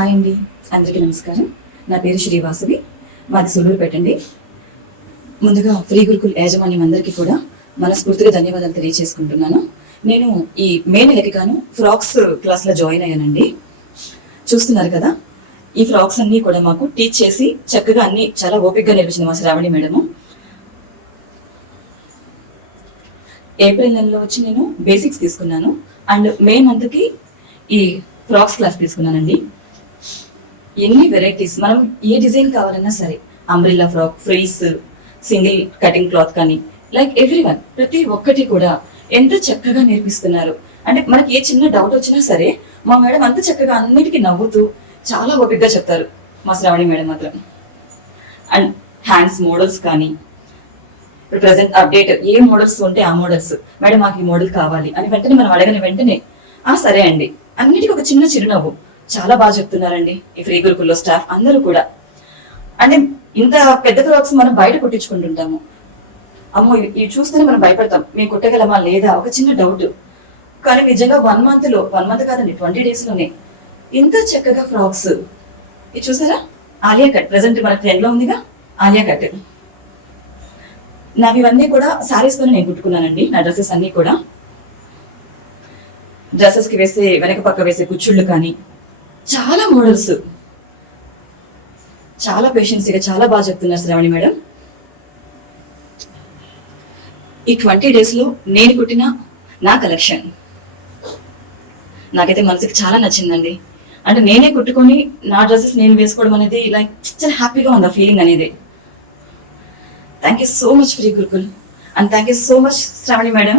Hi అండి. అందరికీ నమస్కారం. నా పేరు శ్రీవాసవి. మాది సూలూరు పెట్టండి ముందుగా ఫ్రీ గురుకుల్ యాజమాన్యం అందరికీ కూడా మనస్ఫూర్తిగా ధన్యవాదాలు తెలియజేసుకుంటున్నాను. నేను ఈ మే నెలకి గాను ఫ్రాక్స్ క్లాస్లో జాయిన్ అయ్యానండి. చూస్తున్నారు కదా ఈ ఫ్రాక్స్ అన్నీ కూడా మాకు టీచ్ చేసి చక్కగా అన్ని చాలా ఓపిక్గా నేర్పించింది మా శ్రావణి మేడము. ఏప్రిల్ నెలలో వచ్చి నేను బేసిక్స్ తీసుకున్నాను. అండ్ మే మంత్కి ఈ ఫ్రాక్స్ క్లాస్ తీసుకున్నానండి. ఎన్ని వెరైటీస్ మనం ఏ డిజైన్ కావాలన్నా సరే అంబ్రిల్లా ఫ్రాక్ ఫ్రీస్ సింగిల్ కటింగ్ క్లాత్ కానీ లైక్ ఎవ్రీ వన్ ప్రతి ఒక్కటి కూడా ఎంత చక్కగా నేర్పిస్తున్నారు. అంటే మనకి ఏ చిన్న డౌట్ వచ్చినా సరే మా మేడం అంత చక్కగా అన్నిటికీ నవ్వుతూ చాలా ఓపికగా చెప్తారు. మా శ్రావణి మేడం మాత్రం. అండ్ హ్యాండ్స్ మోడల్స్ కానీ ఇప్పుడు ప్రజెంట్ అప్డేట్ ఏ మోడల్స్ ఉంటే ఆ మోడల్స్ మేడం మాకు ఈ మోడల్ కావాలి అని వెంటనే మనం అడగని వెంటనే ఆ సరే అండి. అన్నిటికీ ఒక చిన్న చిరునవ్వు. చాలా బాగా చెప్తున్నారండి ఈ ఫ్రీ గురుకుల్లో స్టాఫ్ అందరూ కూడా. అంటే ఇంత పెద్ద ఫ్రాక్స్ మనం బయట కుట్టించుకుంటుంటాము. అమ్మో ఇవి చూస్తేనే మనం భయపడతాం. మేము కుట్టగలమా లేదా? ఒక చిన్న డౌట్ కానీ నిజంగా వన్ మంత్లో వన్ మంత్ కాదండి ట్వంటీ డేస్లోనే ఇంత చక్కగా ఫ్రాక్స్. ఇది చూసారా? ఆలియా కట్. ప్రెసెంట్ మన ట్రెండ్లో ఉందిగా? ఆలియా కట్. నావి ఇవన్నీ కూడా శారీస్ తోనే నేను కుట్టుకున్నానండి. నా డ్రెస్సెస్ అన్ని కూడా. డ్రెస్సెస్కి వేసే వెనక పక్క వేసే కుచ్చుళ్ళు కానీ చాలా మోడల్స్. చాలా పేషెన్సీగా చాలా బాగా చెప్తున్నారు శ్రావణి మేడం. ఈ ట్వంటీ డేస్లో నేను కుట్టిన నా కలెక్షన్. నాకైతే మనసుకి చాలా నచ్చిందండి. అంటే నేనే కుట్టుకొని నా డ్రెస్సెస్ నేను వేసుకోవడం అనేది లైక్ చాలా హ్యాపీగా ఉంది ఆ ఫీలింగ్ అనేది. Thank you so much free Gurukul and thank you so much Shravani madam.